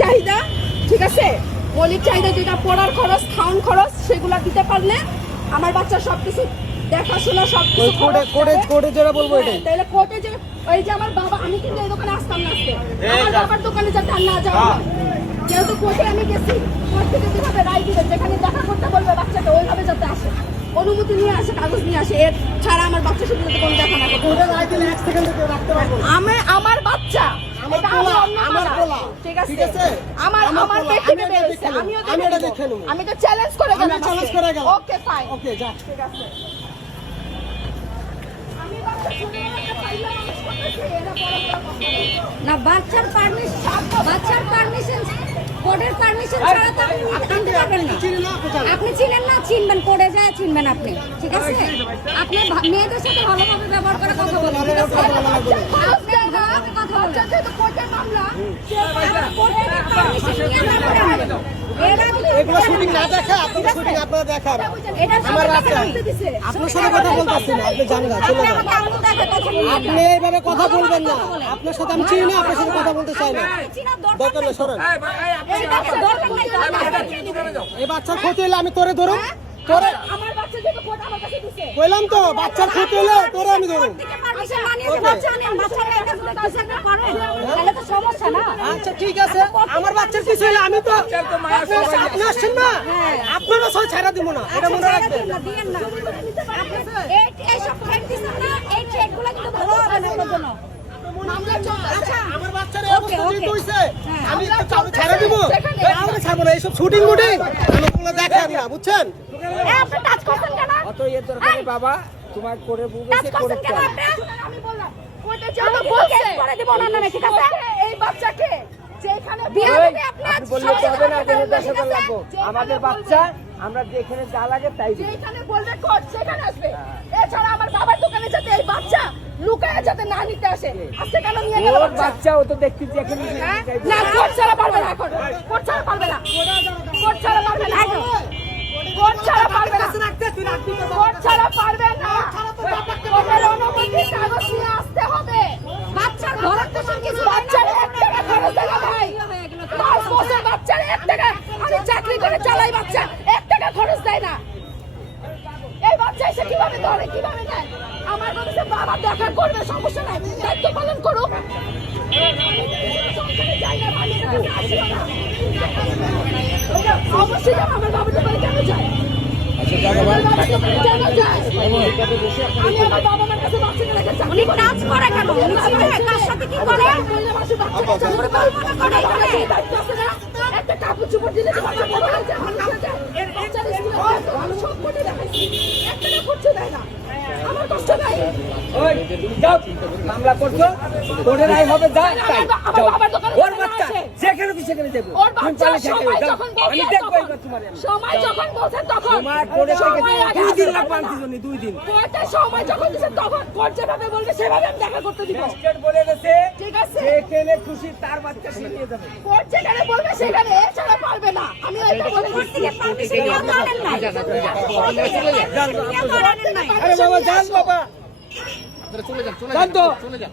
চাহিদা, ঠিক আছে, মৌলিক চাহিদা যেটা পড়ার খরচ, খাওয়ান খরচ, সেগুলো দিতে পারলে আমার বাচ্চা সবকিছু দেখাশোনা সবকিছু কোর্টে যেটা বলবো এটাই। তাহলে কোর্টে যে ওই যে আমার বাবা, আমি কিন্তু এই দোকানে আসতাম না আজকে, আমার বাবার দোকানে যাতে আর না যাওয়া হয়। যেহেতু কোর্টে আমি গেছি, কোর্ট থেকে যেভাবে রায় দিবে, যেখানে দেখা করতে বলবে বাচ্চাকে ওইভাবে যাতে আসে, অনুমতি নিয়ে আসে, কাগজ নিয়ে আসে, এর ছাড়া আমার বাচ্চা শুধু কোনো দেখা না করতে। আমি আমার বাচ্চা, ঠিক আছে, আমার ব্যক্তিগত হয়েছে, আমি তো চ্যালেঞ্জ করে গেলাম। ওকে ফাইন, ওকে যা, ঠিক আছে। না বাচ্চার পারমিশন কোর্টের পারমিশন ছাড়া তো আপনি আনতে পারবেন না। আপনি চিনেন না, চিনবেন, কোর্টে যায় চিনবেন আপনি, ঠিক আছে। আপনি মেয়েদের সাথে ভালোভাবে ব্যবহার করে কথা বলেন, ঠিক আছে। আপনি ভালোভাবে কথা বলেন, কোর্টের মামলা, কোর্টের পারমিশন নিয়ে তারপরে আনবেন। এগুলো শুটিং না দেখা, আপনাদের শুটিং আপনারা দেখান। এটা আমার রাস্তা আপনার সাথে কথা বলতেছি না, আপনি জানেন না, চলে যান। আপনি এইভাবে কথা বলবেন না, আপনার সাথে আমি চিনি না, আপনার সাথে কথা বলতে চাই না, দরকার নেই, সরেন। এই বাচ্চার ক্ষতি হলে আমি তোরে ধরুন, তোরে আমার বাচ্চা যেটা কোর্ট আমার কাছে দিছে, কইলাম তো, বাচ্চার ক্ষতি হলে তোরে আমি ধরুন। আচ্ছা ঠিক আছে, আমার বাচ্চার কিছু হলে আমি তো, আপনি আসছেন না, আপনারা সব ছাড়া দিব না, এটা মনে রাখবেন। আমার বাচ্চার এই অবস্থা যেহেতু হইছে, আমি তো কাউকে ছাড়া দিব, কাউকে ছাড়বো না। এইসব শুটিং মুটিং আমি কোনো দেখাই না, বুঝছেন? অত এর দরকার নেই বাবা, তোমার করে বুঝেছে করে আমি বললাম কোর্টে যাবো বলছে করে দিব না না, ঠিক আছে। এই বাচ্চাকে যেখানে বিয়ে হবে আপনি বললে তো হবে না, কোনো দেশে লাগবো আমাদের বাচ্চা, আমরা যেখানে যা লাগে তাই দিব। যেখানে বলবে কোর্ট সেখানে আসবে। এছাড়া আমার বাবার দোকানে যাতে এই বাচ্চা লুকায় যাতে না নিতে আসে। আজকে কেন নিয়ে গেল ওর বাচ্চা? ও তো দেখছি যেখানে না, কোর্ট ছাড়া পারবে না, এখন কোর্ট ছাড়া পারবে না, কোর্ট ছাড়া পারবে না, কোর্ট ছাড়া পারবে না, কোর্ট ছাড়া পারবে না, কোর্টের অনুমতি কাগজ নিয়ে আসতে হবে। বাচ্চার ঘরের তো কিছু, বাচ্চার 1 টাকা খরচ দেয় না ভাই, 5 বছর বাচ্চার 1 টাকা, আমি চাকরি করে চালাই, বাচ্চা 1 টাকা খরচ দেয় না। এই বাচ্চা এসে কিভাবে ধরে, কিভাবে দেয়? আমার কাছে বাবা দেখা করবে, সমস্যা নাই, দায়িত্ব পালন করুক। অবশ্যই আমার বাবার দোকানে কেন যায়? আমি আমার বাবা মার কাছে বাচ্চাকে রেখে যাই। উনি কাজ করে কেন? উনি চিনে কার সাথে কি করে? দায়িত্ব আছে না? একটা কাপড় চোপড় দিলে যে বাচ্চা বড় হয়ে যায়, বাচ্চার স্কুলে সব করে দেখাইছি, একটা না করছে দেয় না, আমার কষ্ট নাই। ওই যাও, মামলা করছো, কোর্টে রায় হবে, যা তাই আমার বাবার দোকানে ওর বাচ্চা যেখানে খুশি সেখানে যাবো, ওর বাচ্চা সময় যখন আমি বলছে দেখবো তখন, তোমার সময় যখন বলছে তখন, তোমার কোর্টে থেকে সময় আগে 2 দিন আসবে লাগবে না। আনতে জন্য, 2 দিন। কোর্টে সময় যখন দিছে তখন কোর্ট যেভাবে বলবে সেভাবে আমি দেখা করতে দিব, ম্যাজিস্ট্রেট বলে গেছে ঠিক আছে। যেখানে খুশি তার বাচ্চা সে নিয়ে যাবে। কোর্ট যেখানে বলবে সেখানে, এছাড়া পারবে না। আমি এটা বলে দিচ্ছি। আরে বাবা যান বাবা, চলে যান, যান তো। চলে যান।